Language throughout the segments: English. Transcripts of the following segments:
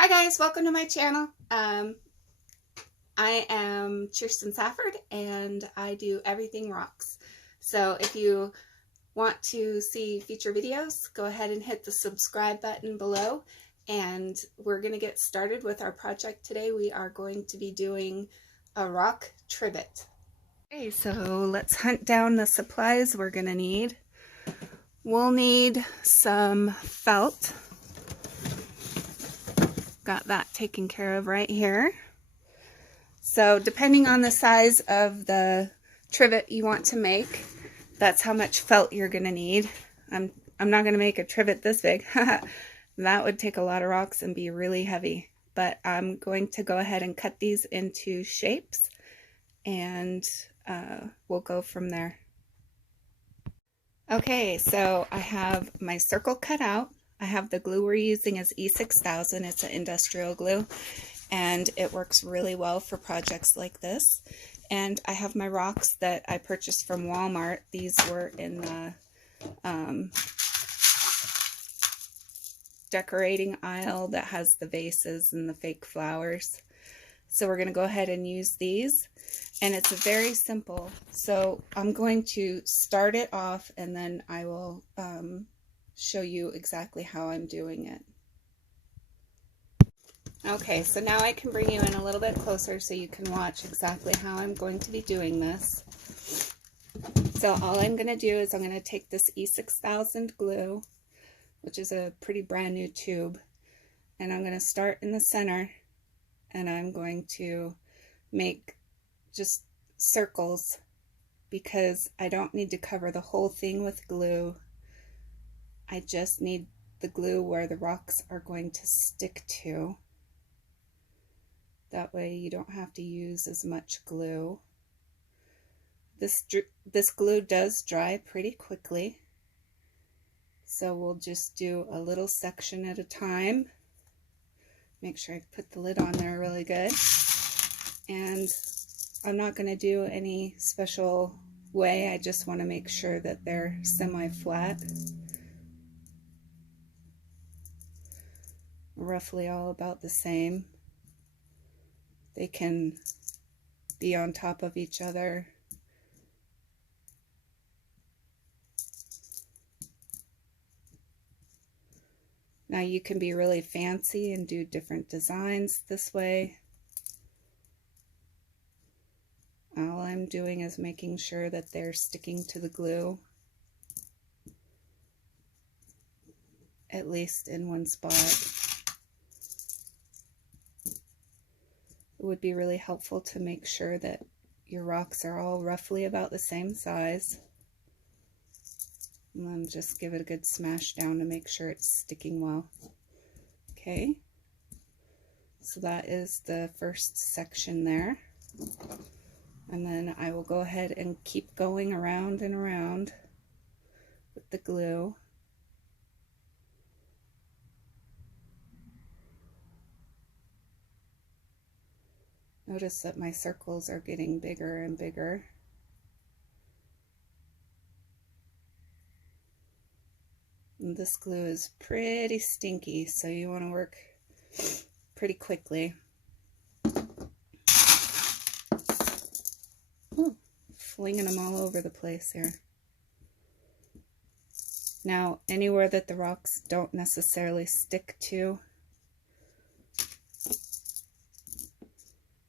Hi guys, welcome to my channel. I am Kirsten Safford and I do everything rocks. So if you want to see future videos, go ahead and hit the subscribe button below, and we're going to get started with our project today. We are going to be doing a rock trivet. Okay, so let's hunt down the supplies we're going to need. We'll need some felt. Got that taken care of right here. So depending on the size of the trivet you want to make, that's how much felt you're going to need. I'm not going to make a trivet this big. That would take a lot of rocks and be really heavy. But I'm going to go ahead and cut these into shapes, and we'll go from there. Okay, so I have my circle cut out. I have the glue we're using is E6000. It's an industrial glue, and it works really well for projects like this. And I have my rocks that I purchased from Walmart. These were in the decorating aisle that has the vases and the fake flowers. So we're going to go ahead and use these. And it's very simple. So I'm going to start it off, and then I will show you exactly how I'm doing it. Okay, so now I can bring you in a little bit closer so you can watch exactly how I'm going to be doing this. So all I'm going to do is I'm going to take this E6000 glue, which is a pretty brand new tube, and I'm going to start in the center, and I'm going to make just circles because I don't need to cover the whole thing with glue. I just need the glue where the rocks are going to stick to. That way you don't have to use as much glue. This glue does dry pretty quickly, so we'll just do a little section at a time. Make sure I put the lid on there really good. And I'm not going to do any special way, I just want to make sure that they're semi-flat. Roughly all about the same. They can be on top of each other. Now you can be really fancy and do different designs this way. All I'm doing is making sure that they're sticking to the glue, at least in one spot. It would be really helpful to make sure that your rocks are all roughly about the same size. And then just give it a good smash down to make sure it's sticking well. Okay, so that is the first section there. And then I will go ahead and keep going around and around with the glue. Notice that my circles are getting bigger and bigger. And this glue is pretty stinky, so you want to work pretty quickly. Ooh, flinging them all over the place here. Now, anywhere that the rocks don't necessarily stick to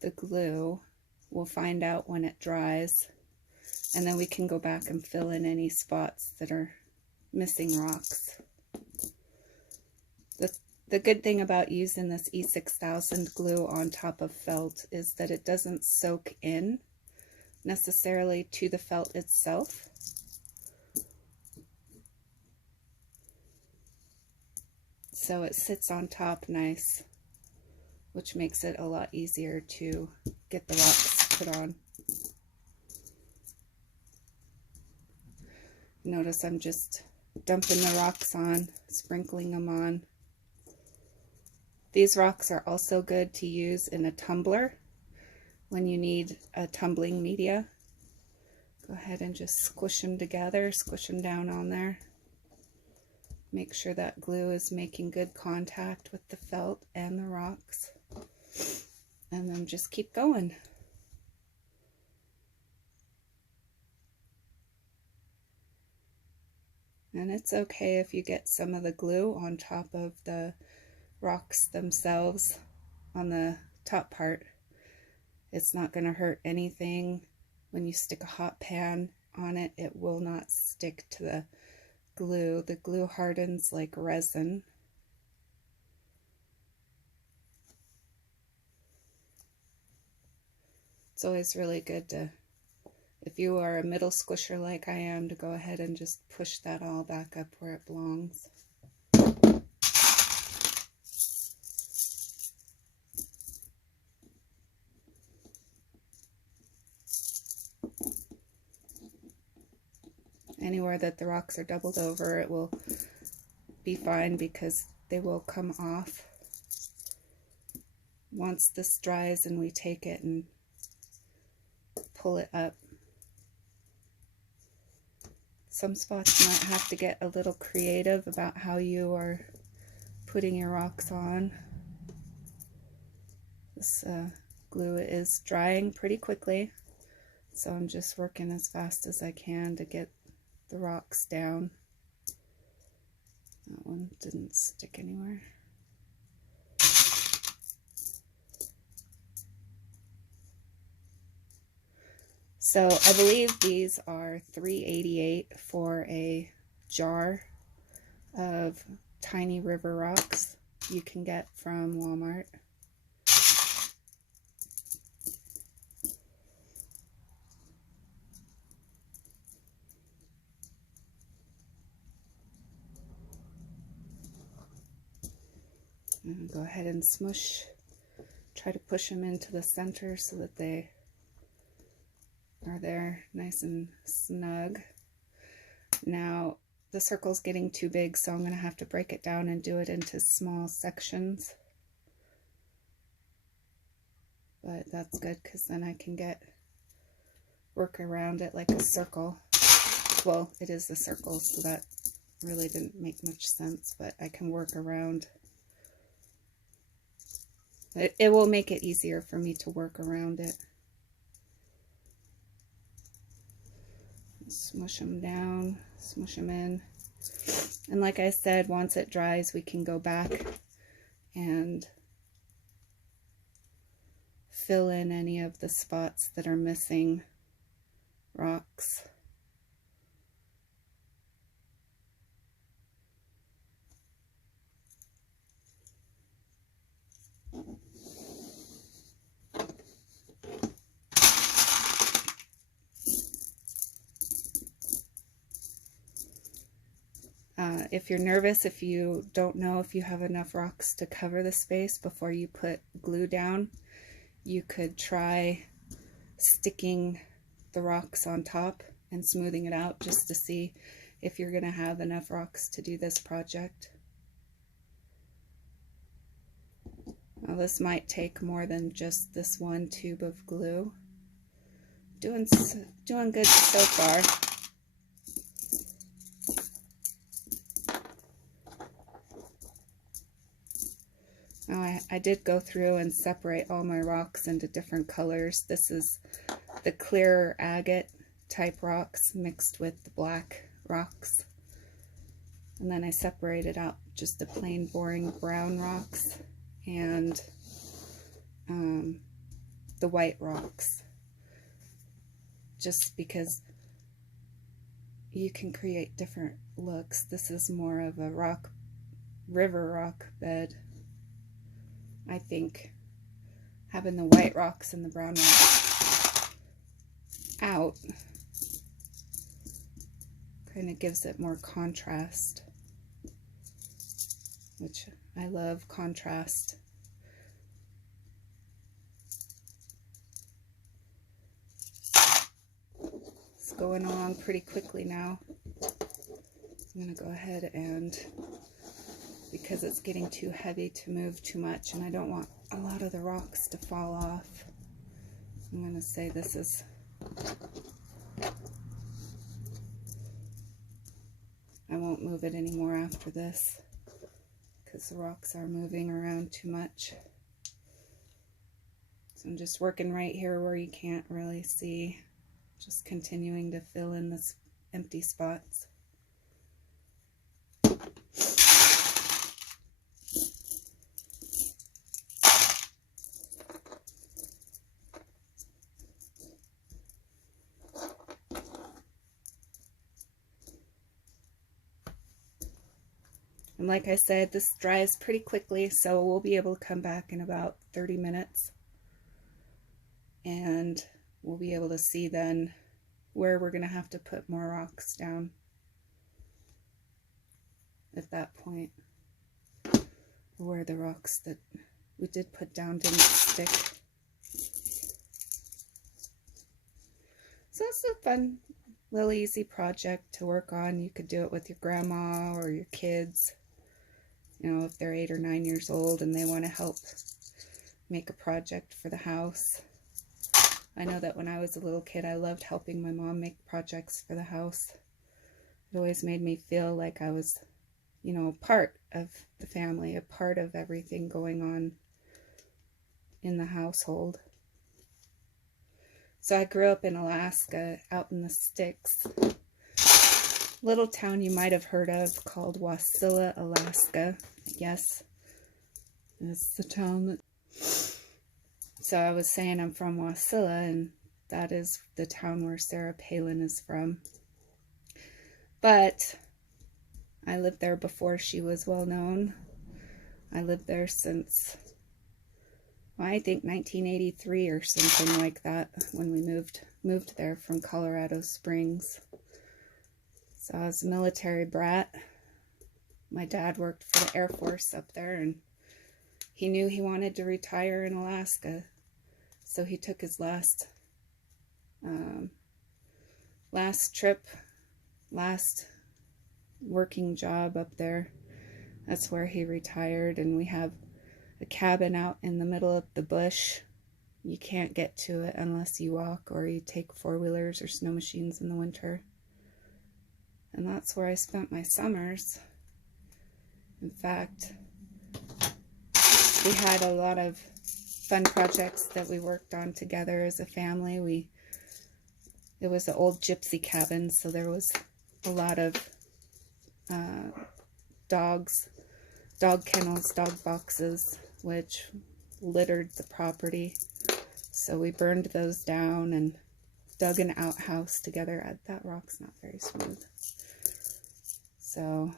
the glue, we'll find out when it dries, and then we can go back and fill in any spots that are missing rocks. The good thing about using this E6000 glue on top of felt is that it doesn't soak in necessarily to the felt itself. So it sits on top nice, which makes it a lot easier to get the rocks put on. Notice I'm just dumping the rocks on, sprinkling them on. These rocks are also good to use in a tumbler when you need a tumbling media. Go ahead and just squish them together, squish them down on there. make sure that glue is making good contact with the felt and the rocks. And then just keep going. And it's okay if you get some of the glue on top of the rocks themselves on the top part. It's not going to hurt anything. When you stick a hot pan on it, it will not stick to the glue. The glue hardens like resin. It's always really good to, if you are a middle squisher like I am, to go ahead and just push that all back up where it belongs. Anywhere that the rocks are doubled over, it will be fine because they will come off once this dries and we take it and pull it up. Some spots you might have to get a little creative about how you are putting your rocks on. This glue is drying pretty quickly, so I'm just working as fast as I can to get the rocks down. That one didn't stick anywhere. So I believe these are $3.88 for a jar of tiny river rocks you can get from Walmart. And go ahead and smush, try to push them into the center so that they are there nice and snug. Now the circle's getting too big, so I'm going to have to break it down and do it into small sections. But that's good because then I can work around it like a circle. Well, it is a circle, so that really didn't make much sense, but I can work around. It will make it easier for me to work around it. Smush them down, smush them in. And like I said, once it dries, we can go back and fill in any of the spots that are missing rocks. If you're nervous, if you don't know if you have enough rocks to cover the space before you put glue down, you could try sticking the rocks on top and smoothing it out just to see if you're going to have enough rocks to do this project. Now this might take more than just this one tube of glue. Doing good so far. Now I did go through and separate all my rocks into different colors. This is the clear agate type rocks mixed with the black rocks. And then I separated out just the plain boring brown rocks and the white rocks. Just because you can create different looks. This is more of a river rock bed. I think having the white rocks and the brown rocks out kind of gives it more contrast, which I love contrast. It's going along pretty quickly now. I'm going to go ahead and, because it's getting too heavy to move too much and I don't want a lot of the rocks to fall off, I'm going to say this is, I won't move it anymore after this because the rocks are moving around too much. So I'm just working right here where you can't really see, just continuing to fill in this empty spots. And like I said, this dries pretty quickly, so we'll be able to come back in about 30 minutes. And we'll be able to see then where we're going to have to put more rocks down at that point. Where the rocks that we did put down didn't stick. So it's a fun, little easy project to work on. You could do it with your grandma or your kids. You know, if they're 8 or 9 years old and they want to help make a project for the house. I know that when I was a little kid, I loved helping my mom make projects for the house. It always made me feel like I was, you know, a part of the family, a part of everything going on in the household. So I grew up in Alaska, out in the sticks. Little town you might have heard of called Wasilla, Alaska. Yes, that's the town that... So I was saying I'm from Wasilla, and that is the town where Sarah Palin is from. But I lived there before she was well known. I lived there since, well, I think 1983 or something like that, when we moved there from Colorado Springs. So I was a military brat. My dad worked for the Air Force up there, and he knew he wanted to retire in Alaska. So he took his last working job up there. That's where he retired, and we have a cabin out in the middle of the bush. You can't get to it unless you walk or you take four-wheelers or snow machines in the winter. And that's where I spent my summers. In fact, we had a lot of fun projects that we worked on together as a family. It was an old gypsy cabin, so there was a lot of dog kennels, dog boxes, which littered the property. So we burned those down and dug an outhouse together. That rock's not very smooth. So,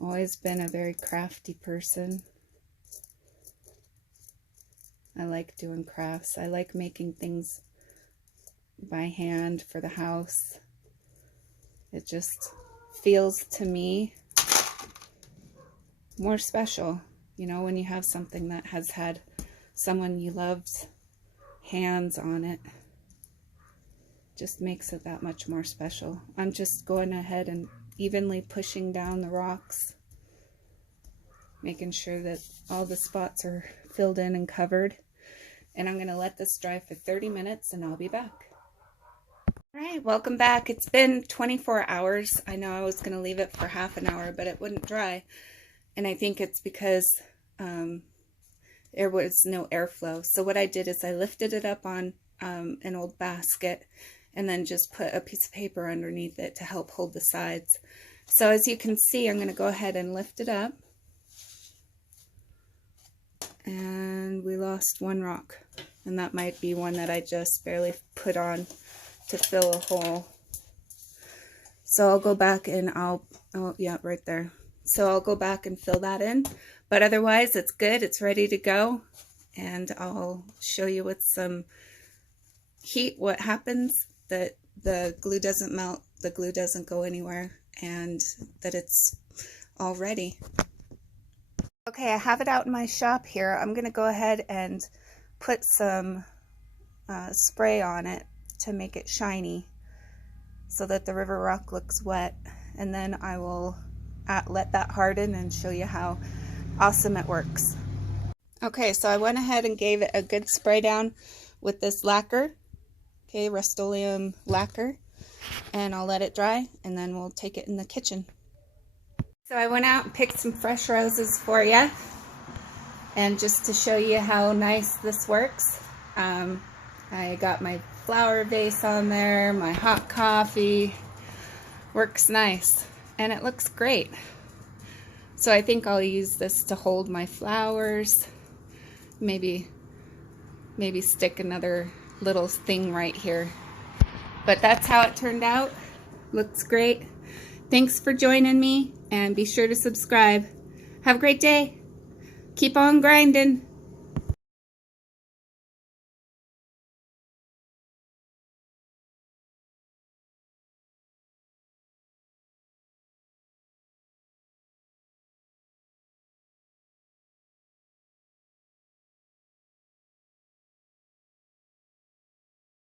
always been a very crafty person. I like doing crafts. I like making things by hand for the house. It just feels to me more special, you know, when you have something that has had someone you loved's hands on it. Just makes it that much more special. I'm just going ahead and evenly pushing down the rocks, making sure that all the spots are filled in and covered. And I'm going to let this dry for 30 minutes and I'll be back. All right, welcome back. It's been 24 hours. I know I was going to leave it for half an hour, but it wouldn't dry. And I think it's because there was no airflow. So what I did is I lifted it up on an old basket and then just put a piece of paper underneath it to help hold the sides. So as you can see, I'm going to go ahead and lift it up. And we lost one rock. And that might be one that I just barely put on to fill a hole. So I'll go back and oh yeah, right there. So I'll go back and fill that in. But otherwise, it's good. It's ready to go. And I'll show you with some heat what happens, that the glue doesn't melt, the glue doesn't go anywhere, and that it's all ready. Okay, I have it out in my shop here. I'm going to go ahead and put some spray on it to make it shiny so that the river rock looks wet. And then I will let that harden and show you how awesome it works. Okay, so I went ahead and gave it a good spray down with this lacquer. Okay, Rust-Oleum lacquer. and I'll let it dry, and then we'll take it in the kitchen. So I went out and picked some fresh roses for you, and just to show you how nice this works, I got my flower vase on there, my hot coffee. Works nice, and it looks great. So I think I'll use this to hold my flowers. Maybe stick another little thing right here. But that's how it turned out. Looks great. Thanks for joining me, and be sure to subscribe. Have a great day. Keep on grinding.